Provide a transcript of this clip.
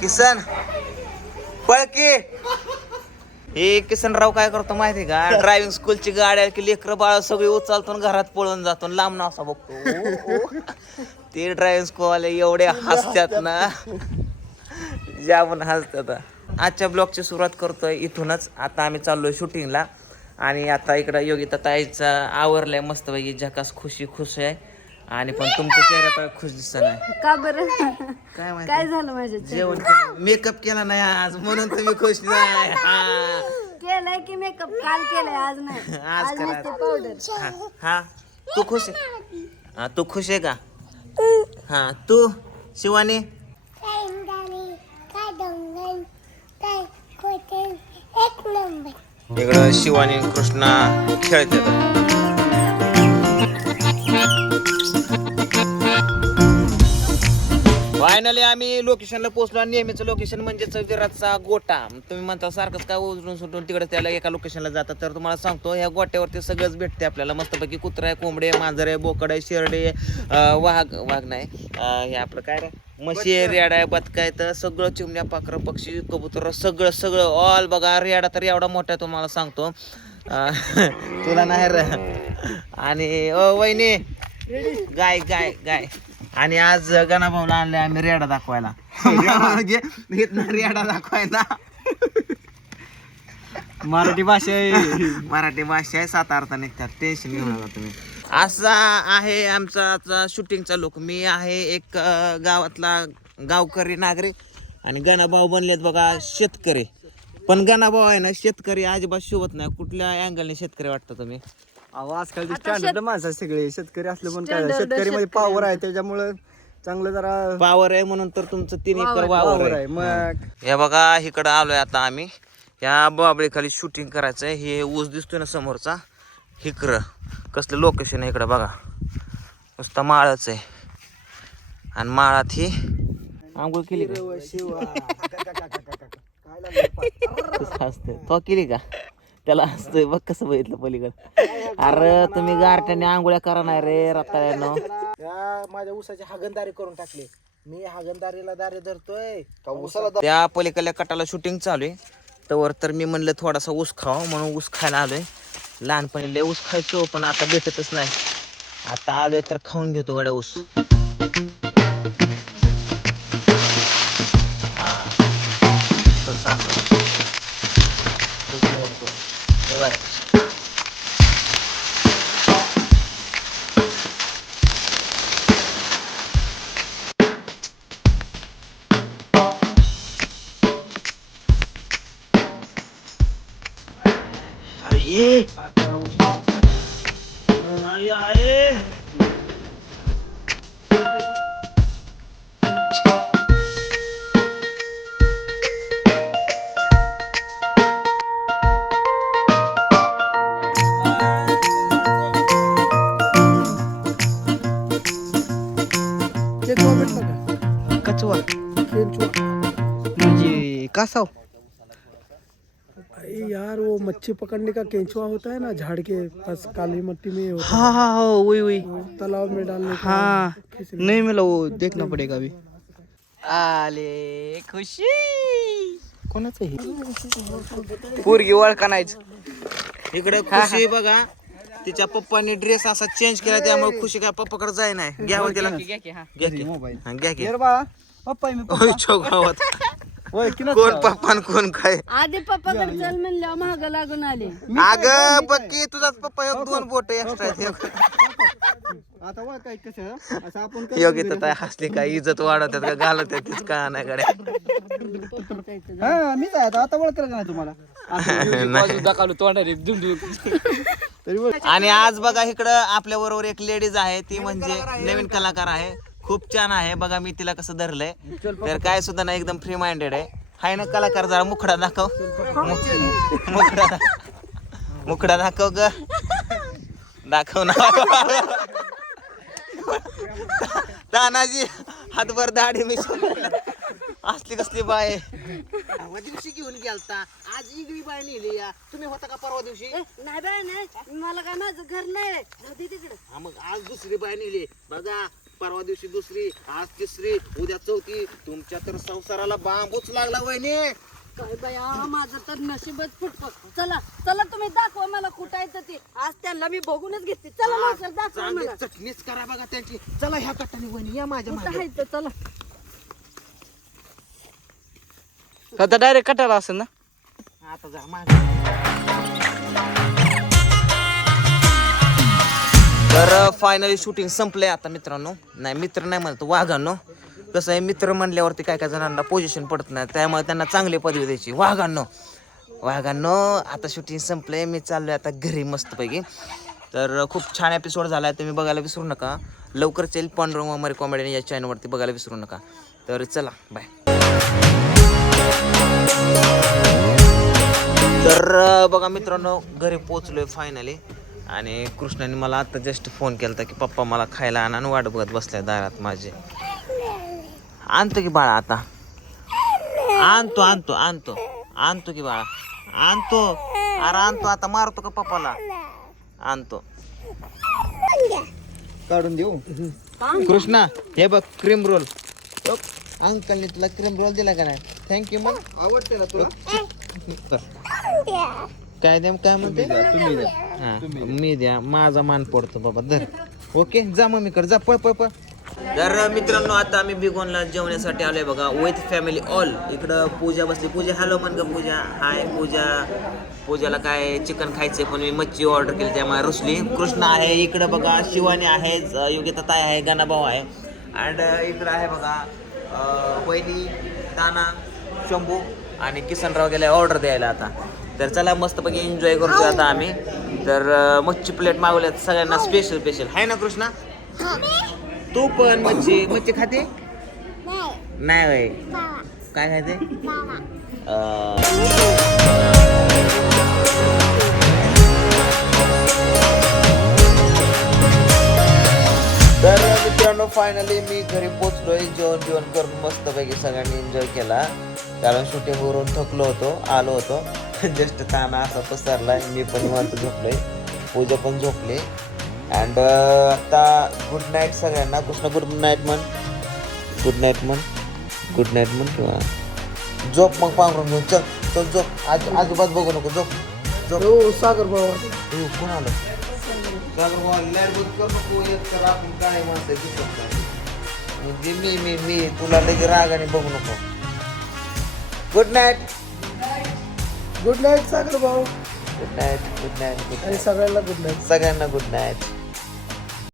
किसन पळ की. हे किसनराव काय करतो माहिती का? ड्रायव्हिंग स्कूलची गाडी आली की लेकर बाळ सगळी उचलतो घरात पळून जातो आणि लांब असा बघतो. ते ड्रायव्हिंग स्कूल एवढे हसतात ना. पण हसतात आजच्या ब्लॉगची सुरुवात करतोय इथूनच. आता आम्ही चाललोय शूटिंगला आणि आता इकडं योगिता ताईचा आवरलाय मस्तपैकी झकास खुशी खुश आहे. आणि पण तुमच्या चेहऱ्याकडे खुश दिसत नाही. का बरं? काय माहिती? काय झालं माझ्या जेवण मेकअप केला नाही आज म्हणून तुम्ही खुश नाही. हा. केलंय की मेकअप काल केलंय आज नाही. आज आज करा. नसते पावडर हा हा. तू खुश आहे? हा तू खुश आहे का? हा तू? शिवानी? एक नंबर. इकडं शिवानी कृष्णा खेळतात. फायनली आम्ही लोकेशनला पोहोचलो आणि नेहमीचं लोकेशन म्हणजेच विराटचा गोटा. तुम्ही म्हणता सारखंच काय उजळून सुटून तिकडे त्याला एका लोकेशनला जातात. तर तुम्हाला सांगतो ह्या गोट्यावरती सगळंच भेटते आपल्याला. मस्तपैकी कुत्रा आहे कोंबडे मांजर आहे बोकड आहे शेरडे वाघ वाघ नाही हे आपलं काय रे? म्हशी आहे रेडा आहे बदका आहे तर सगळं चिमण्या पाखरं पक्षी कबूतर सगळं सगळं ऑल बघा रेडा तर एवढा मोठा आहे तुम्हाला सांगतो. तुला नाही रे. आणि ओ वहिनी गाय गाय गाय. आणि आज गणाभाऊला आणले आम्ही रेडा दाखवायला. इथनं रेडा दाखवायला. मराठी भाषा आहे. मराठी भाषा आहे सात अर्थ निघतात. टेन्शन घेऊ नका तुम्ही. असा आहे आमचा आजचा शूटिंगचा लोक मी आहे एक अं, गावातला गावकरी नागरिक आणि गणाभाऊ बनलेत बघा शेतकरी. पण गणाभाऊ आहे ना शेतकरी अजिबात शोभत नाही. कुठल्या अँगलने शेतकरी वाटतं तुम्ही? अहो आजकालचे आता स्टँडर्ड माणसं आहेत सगळे शेतकरी असले पण काय Standard शेतकरी मध्ये शेतकरी. पावर आहे त्याच्यामुळे चांगलं जरा पावर आहे म्हणून तर तुमचं तीन एकर पावर वावर आहे. आहे मग. हे. बघा इकडं आलोय आता आम्ही. ह्या बाबळीखाली शूटिंग करायचं आहे हे ऊस दिसतोय ना समोरचा. इकडं. कसलं लोकेशन आहे इकडं बघा. नुसता माळच आहे. आणि माळात ही आंघोळ केली का? कसं हसतंय तो केली का? त्याला हसतोय बघ कसं बघितलं पलीकडं. अरे तुम्ही गारट्याने आंघोळ्या करा नाही रे रताळ्यानं. त्या माझ्या ऊसाची हागणदारी करून टाकली. मी हागणदारीला दारे धरतोय. त्या पलीकडल्या कटाला शूटिंग चालू आहे. तवर तर मी म्हणलं थोडासा ऊस खावा म्हणून ऊस खायला आलोय. लहानपणी लय ऊस खायचो पण आता भेटतच नाही. आता आलोय तर खाऊन घेतो गड्या ऊस. का कचवा केंचुआ म्हणजे कासाव अरे यार वो मच्छी पकड़ने का केंचुआ होता है ना झाड़ के पास काली मिट्टी में होता हाँ। हाँ हाँ वही वही। है तालाब में डालने का हाँ। खींचने नहीं मिला वो देखना पड़ेगा अभी। आले खुशी। कोणाचं हे? पोरगी ओळखा नाहीच इकडे खुशी बघा. तिच्या पप्पानी ड्रेस असा चेंज केला त्यामुळे खुशी काय पप्पाकडे जाय नाही. घ्यावं तिला घ्या की. मोबाईल. हा, घ्या की. येर बा पप्पा आहे मी की कोण पप्पा आणि कोण काय? आधी पप्पाकडे चल म्हणल्यावर महाग लागून आले. अग बक्की तुझाच पप्पा एक दोन बोट एक्स्ट्रा आहेत आता वा काय कसं? असं आपण योग्य तर हसली काय इज्जत वाढवतात का? घालवतात तीच का नाही गड्या हा मीच आहे आता. आता ओळखलं का नाही तुम्हाला? तरी आणि आज बघा इकडं आपल्या बरोबर एक लेडीज आहे. ती म्हणजे नवीन कलाकार आहे. खूप छान आहे. बघा मी तिला कसं धरलंय. तर काय सुद्धा नाही एकदम फ्री माइंडेड आहे. हाय ना कलाकार जरा मुखडा दाखव. मुख- मुखडा दाखव. मुखडा दाखव ग. दाखव ना. तानाजी हातभर दाढी मी असली कसली बाय परवा दिवशी घेऊन गेलता. आज इगळी बाय नेली या. तुम्ही होता का परवा दिवशी? नाही बाय नाही. मला काय माझं घर नाही. जाऊ दे तिकडे. मग आज दुसरी बाय नेली. बघा परवा दिवशी दुसरी आज तिसरी उद्या चौथी. तुमच्या तर संसाराला बांबूच लागला वहिनी. काय बाया माझं तर नशीबच फुटक. चला चला तुम्ही दाखवा मला कुठं आहे तर ते. आज त्यांना मी बघूनच घेते चला लवकर दाखवा चांगली मला. चटणीच करा बघा त्यांची. चला ह्या कट्टाने वहिनी या माझ्या कुठं मागे. आहे तर चला. आता डायरेक्ट कटाला असेल ना? आता जा मागे. तर फायनली शूटिंग संपलंय आता मित्रांनो. नाही मित्र नाही म्हणतो वाघांनो. कसं आहे मित्र म्हणल्यावरती काय काय जणांना पोझिशन पडत नाही. त्यामुळे त्यांना चांगली पदवी द्यायची. वाघांनो. वाघांनो आता शूटिंग संपलंय. मी चाललोय आता घरी मस्तपैकी. तर खूप छान एपिसोड झाला आहे तुम्ही बघायला विसरू नका. लवकरच येईल पांडुरंग मरी कॉमेडी या चॅनलवरती बघायला विसरू नका. तर चला बाय तर बघा मित्रांनो घरी पोचलोय फायनली आणि कृष्णाने मला आता जस्ट फोन केला होता की पप्पा मला खायला आणा आणि वाट बघत बसलाय दारात माझे. आणतो की बाळा आता. आणतो आणतो आणतो. आणतो की बाळा. आणतो. अरे आणतो आता मारतो का पप्पाला? आणतो. काढून देऊ? कृष्णा हे बघ क्रीम रोल अंकलने तुला क्रीम रोल दिला का नाही? थँक्यू मग. आवडते ना तुला? काय द्या काय म्हणते? हा, मी द्या. माझा मान पडतो बाबा धर. ओके जा मग मी कर जा पळ पळ पळ. तर मित्रांनो आता आम्ही बिगोनला जेवण्यासाठी आलोय बघा विथ फॅमिली ऑल इकडं पूजा बसली. पूजा हॅलो म्हण ग पूजा. हाय पूजा. पूजाला काय चिकन खायचंय पण मी मच्छी ऑर्डर केली त्यामुळे रुसली. कृष्ण आहे इकडं बघा शिवानी आहे योगिता ताई आहे गणाभाऊ आहे. अँड इकडं आहे बघा वहिनी ताना शंभू आणि किसनराव गेलाय ऑर्डर द्यायला आता. तर चला मस्तपैकी एन्जॉय करतोय आता आम्ही. तर मच्छी प्लेट मागवल्यात सगळ्यांना स्पेशल स्पेशल आहे ना कृष्णा? तू पण मच्छी मच्छी खाते? नाही. होय. काय खाते? अं, तर मित्रांनो फायनली मी घरी पोचलोय. जेवण जेवण करून मस्तपैकी सगळ्यांनी एन्जॉय केला. कारण शूटिंगवरून थकलो होतो आलो होतो. जस्ट ताना असा पसरलाय. मी पण निवांत झोपलोय. पूजा पण झोपली. अँड आता गुड नाईट सगळ्यांना. कृष्ण गुड नाईट म्हण. गुड नाईट म्हण. गुड नाईट म्हण किंवा झोप मग पांघरून घेऊन. चल चल झोप. आज आजूबाज बघू नको. झोप. झोप. हो सागर भाऊ. हो, कोण आलं? सागर भाऊ लॅबूत करू नको? एक तर आपण काय माणसं दिसत नाही. म्हणजे मी मी मी. तुला लगे रागाने बघू नको. Good night good night Sagar भाऊ. Good night good night good आणि नाईट सगळ्यांना गुड नाईट सगळ्यांना गुड नाईट